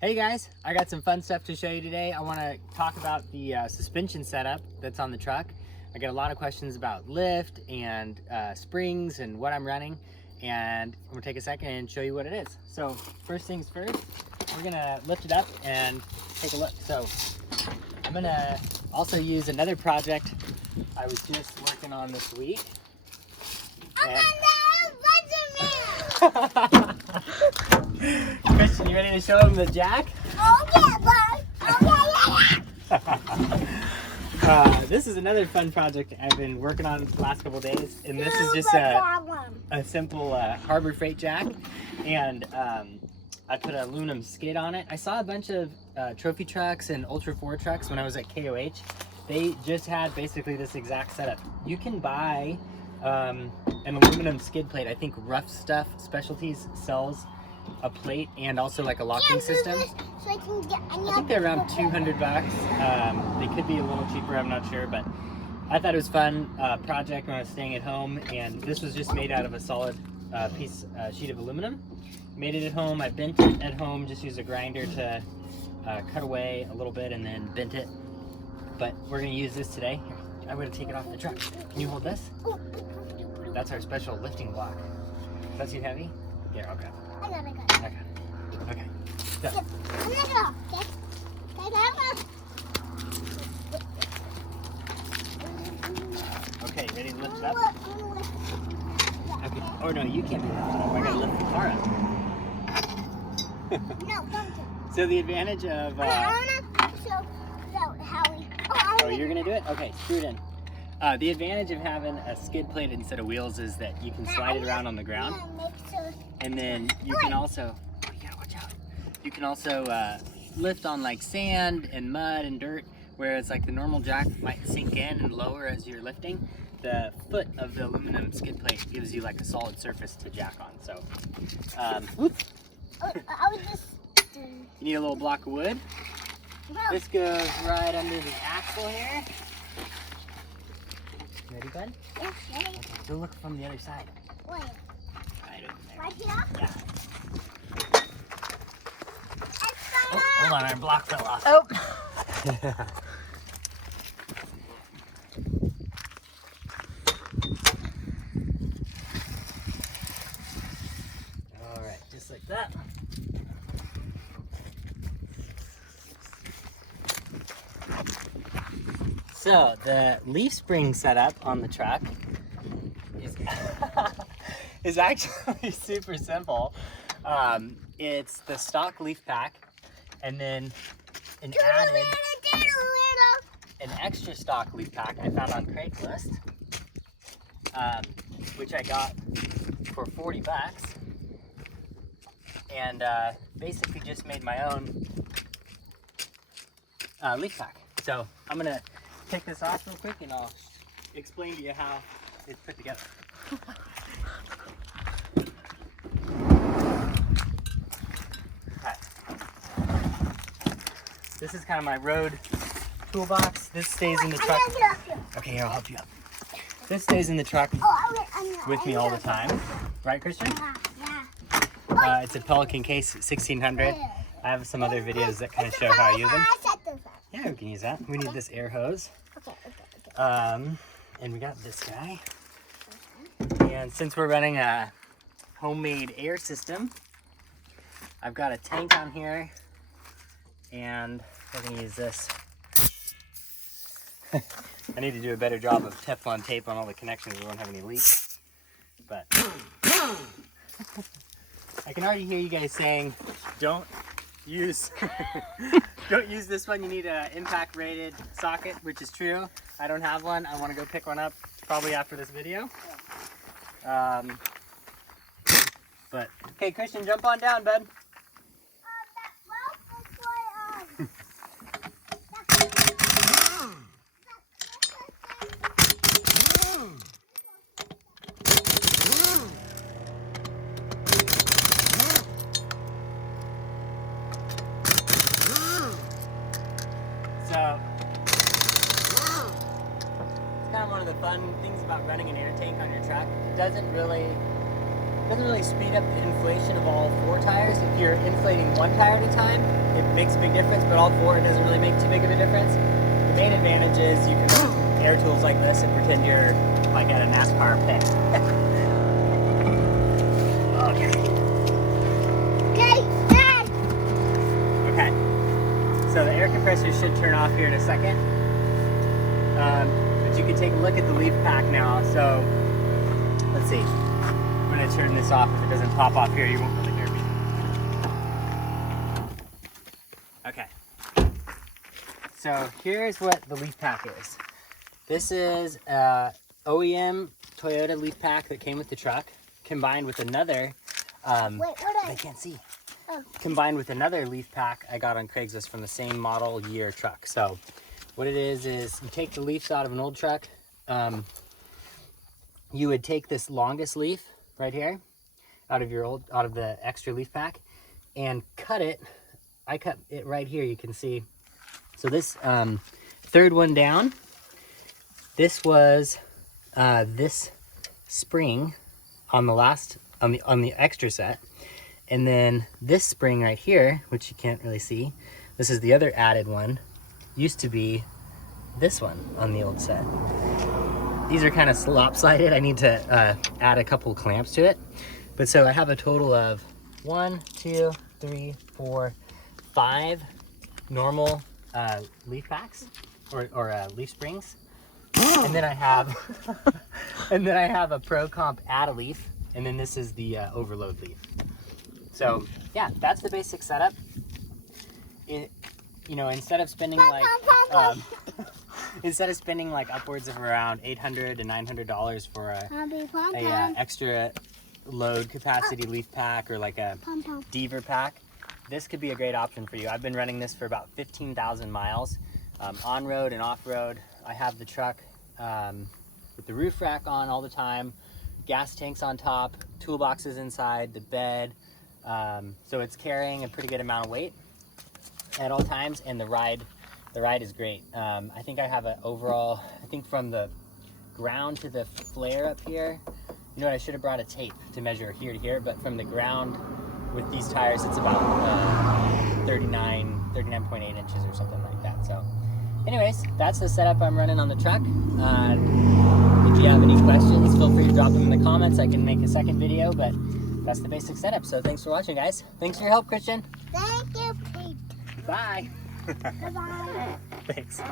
Hey guys, I got some fun stuff to show you today. I want to talk about the suspension setup that's on the truck. I get a lot of questions about lift and springs and what I'm running, and I'm gonna take a second and show you what it is. So first things first, we're gonna lift it up and take a look. So I'm gonna also use another project I was just working on this week. Christian, you ready to show him the jack? Oh yeah, bud. Oh yeah. This is another fun project I've been working on the last couple days, and this is just a simple Harbor Freight jack, and I put an aluminum skid on it. I saw a bunch of trophy trucks and Ultra 4 trucks when I was at KOH. They just had basically this exact setup. You can buy an aluminum skid plate. I think Rough Stuff Specialties sells a plate and also like a locking system. So I think they're around 200 bucks. They could be a little cheaper, I'm not sure, but I thought it was a fun project when I was staying at home, and this was just made out of a solid sheet of aluminum. Made it at home. I bent it at home, just used a grinder to cut away a little bit and then bent it. But we're gonna use this today. Here, I'm gonna take it off the truck. Can you hold this? That's our special lifting block. Is that too heavy? Here, I'll grab it. I got it. Okay. So. I'm gonna go. Okay, ready to lift it up? Okay. Oh no, you can't be lifted up. I gotta lift the car up. No, don't. So the advantage of oh, you're gonna do it? Okay, screw it in. The advantage of having a skid plate instead of wheels is that you can slide it around on the ground, and then you can also, oh you gotta watch out. You can also lift on like sand and mud and dirt, whereas like the normal jack might sink in and lower as you're lifting. The foot of the aluminum skid plate gives you like a solid surface to jack on. So, whoop. You need a little block of wood. This goes right under the axle here. Ready, bud? Yes, ready. Okay, go look from the other side. Wait. Right over there. Right here? Yeah. Oh, Oh, hold on, our block fell off. Oh. All right, just like that. So the leaf spring setup on the truck is, is actually super simple. It's the stock leaf pack, and then an extra stock leaf pack I found on Craigslist, which I got for 40 bucks, and basically just made my own leaf pack. So I'm gonna take this off real quick and I'll explain to you how it's put together. This is kind of my road toolbox. This stays in the truck. Okay, here, I'll help you up. This stays in the truck with me all the time. Right, Christian? Yeah. It's a Pelican Case 1600. I have some other videos that kind of show how I use them. Yeah, we can use that. We need this air hose. And we got this guy. And since we're running a homemade air system, I've got a tank on here, and we're gonna use this. I need to do a better job of Teflon tape on all the connections. We won't have any leaks. But I can already hear you guys saying, don't use don't use this one. You need an impact rated socket, which is true. I don't have one. I want to go pick one up probably after this video. But okay, Christian, jump on down, bud. So it's kind of one of the fun things about running an air tank on your truck. It doesn't really speed up the inflation of all four tires. If you're inflating one tire at a time, makes a big difference, but all four, it doesn't really make too big of a difference. The main advantage is you can run air tools like this and pretend you're like at a NASCAR pit. Okay. Okay, Dad. Okay. So the air compressor should turn off here in a second. But you can take a look at the leaf pack now. So let's see. I'm gonna turn this off. If it doesn't pop off here, you won't be able to hear me. Okay. So here's what the leaf pack is. This is a OEM Toyota leaf pack that came with the truck, combined with another. Wait, what I can't see. Oh. Combined with another leaf pack I got on Craigslist from the same model year truck. So what it is you take the leaves out of an old truck. You would take this longest leaf right here out of the extra leaf pack and cut it. I cut it right here, you can see. So this third one down, this was this spring on the extra set. And then this spring right here, which you can't really see, this is the other added one, used to be this one on the old set. These are kind of lopsided. I need to add a couple clamps to it. But so I have a total of 1, 2, 3, 4, 5 normal leaf packs or leaf springs. And then I have a Pro Comp add a leaf, and then this is the overload leaf. So yeah, that's the basic setup. Instead of spending like upwards of around $800 to $900 for a extra load capacity leaf pack or like a Deaver pack, this could be a great option for you. I've been running this for about 15,000 miles on road and off road. I have the truck with the roof rack on all the time, gas tanks on top, toolboxes inside, the bed. So it's carrying a pretty good amount of weight at all times, and the ride is great. I think I have an overall, I think from the ground to the flare up here, you know what, I should have brought a tape to measure here to here, but from the ground with these tires, it's about 39.8 inches or something like that. So anyways, that's the setup I'm running on the truck. If you have any questions, feel free to drop them in the comments. I can make a second video, but that's the basic setup. So thanks for watching, guys. Thanks for your help, Christian. Thank you, Pete. Bye. Bye-bye. Thanks.